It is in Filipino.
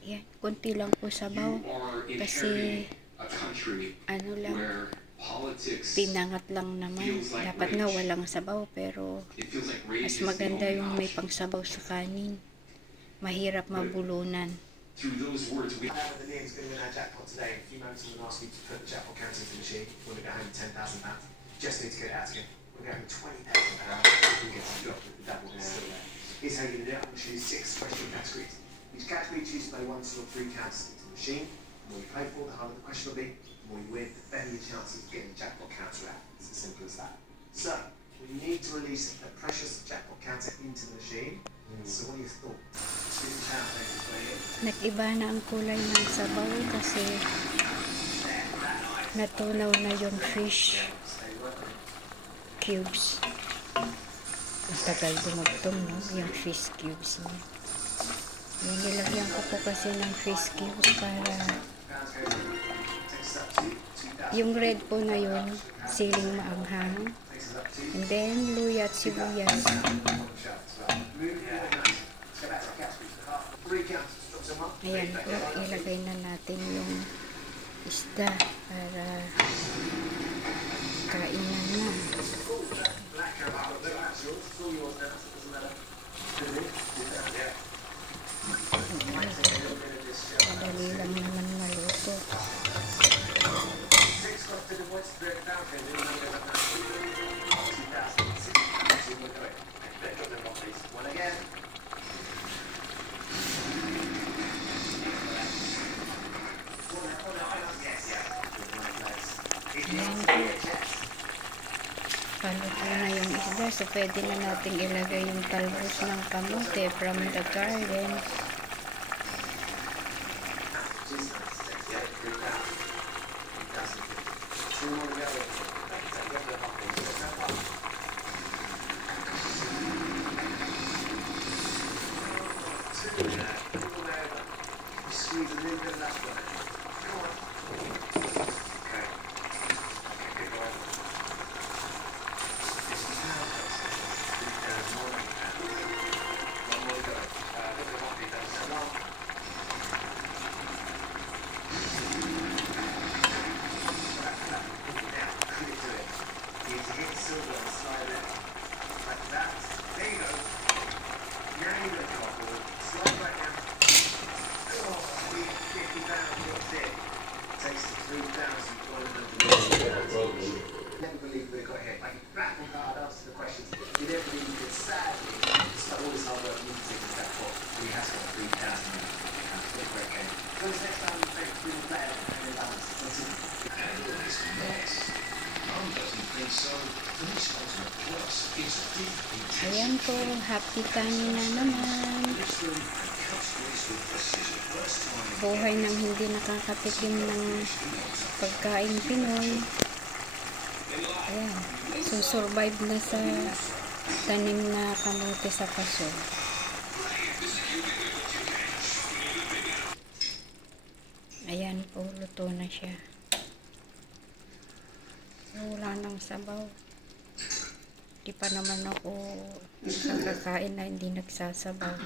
Yan, konti lang po sabaw. Kasi, ano lang, pinangat lang naman. Dapat nga walang sabaw, pero mas maganda yung may pangsabaw sa kanin. Mahirap mabulunan. Through those words, the name's going to win our jackpot today. In a few moments, I'm going to ask you to put the jackpot counter into the machine. We're going to go home with £10,000. Just need to get it out again. We're going to £20,000. We get to drop with the double still there. Here's how you're going to do it. I'm going to show you 6 question categories. Each category, choose to play 1, 2, or 3 counters into the machine. The more you play for, the harder the question will be. The more you win, the better your chances of getting the jackpot counter out. It's as simple as that. So, we need to release the precious jackpot counter into the machine. So, what are your thoughts? Nag-iba na ang kulay ng sabaw kasi natunaw na yung fish cubes. Matagal dumugtong, no? Yung fish cubes niya. Yan, nilagyan ko po kasi ng fish cubes para yung red po na yun, siling maanghang. And then, luya at sibuyas. Ayan po, ilagay na natin yung isda para kainan na. Madali lang naman maluto. Paluto na yung isda, so pwede na natin ilagay yung talbos ng kamote from the garden. Ayan po, happy kanin na naman. Buhay ng hindi nakakatikim ng pagkain Pinoy. Ayan, susurvive na sa tanim na kamote sa paso. Ayan po, luto na siya. Wala nang sabaw. Di pa naman ako nakakain na hindi nagsasabaw.